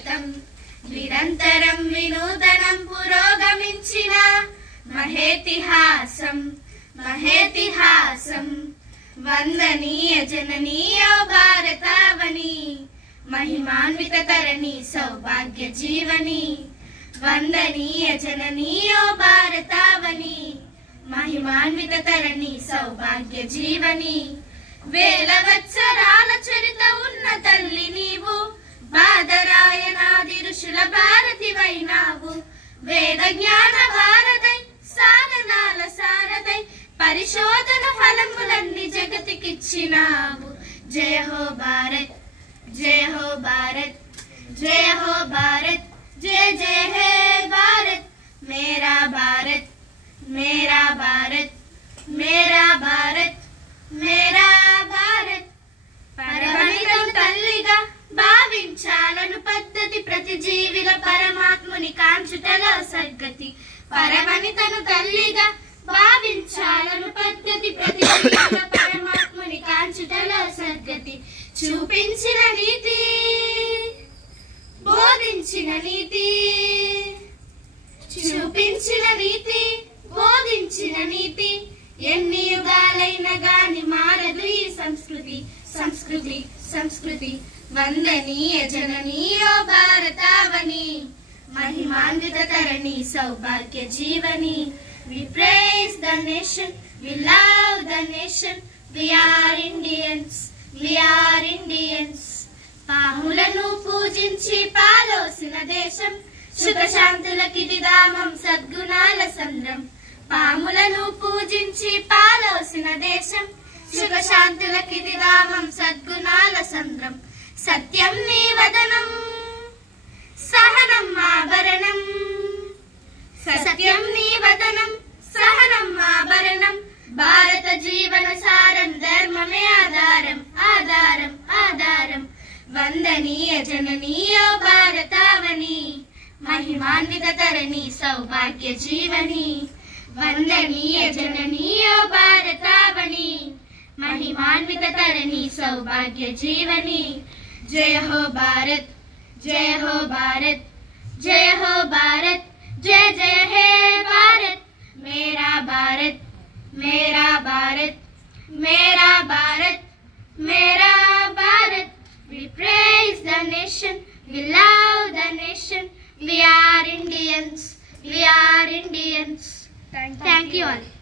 భారతం నిరంతరం వినూతనం పురోగమించిన మహేతిహాసం మహేతిహాసం వందనీయ జననీయ భారతావని महिमान्वित तरणी सौभाग्य जीवनी वंदनीय जननीय भारतावनी महिमान्वित तरणी सौभाग्य जीवनी वेल वत्सराल चरित उन्न तल्ली नीवु बादरायणादि ऋषुल भारति वैनावु वेद ज्ञान भारतै साधनाल सारदै परिशोधन फलमुलन्नि जगतिकिच्चिनावु जय हो भारत जय हो भारत जय हो भारत जय जय है भारत मेरा भारत मेरा भारत मेरा भारत मेरा भारत परमनितं तल्लिगा భావించాలను పద్ధతి ప్రతి జీవిల పరమాత్ముని కాంచుటలో సద్గతి పరమనితను తల్లిగా భావించాలను పద్ధతి ప్రతి జీవిల పరమాత్ముని కాంచుటలో సద్గతి చూపించిన నీతి బోధించిన నీతి చూపించిన నీతి బోధించిన నీతి ఎన్ని యుగాలైనా గాని మారదు ఈ సంస్కృతి సంస్కృతి సంస్కృతి వందనీయ జననీయ భారతావని महिमान्वित तरणी सौभाग्य जीवनी we praise the nation we love the nation we are Indians we are Indians పాములను పూజించి పాలోసిన దేశం సుఖ శాంతులకిది దామం సద్గుణాల సంద్రం పాములను పూజించి పాలోసిన దేశం సుఖ శాంతులకిది దామం సద్గుణాల సంద్రం సత్యం నీ వదనం सहनम आभरणम सत्यम नी वदनम सहनम आभरणम भारत जीवन सारम धर्म में आधारम आधारम आधारम वंदनीय जननीय भारतावनी महिमान्वित तरणी सौभाग्य जीवनी वंदनीय जननीय भारतावनी महिमान्वित तरणी सौभाग्य जीवनी जय हो भारत जय हो भारत जय हो भारत जय जय है भारत मेरा भारत मेरा भारत मेरा भारत मेरा Bharat we praise the nation we love the nation we are Indians we are Indians thank you all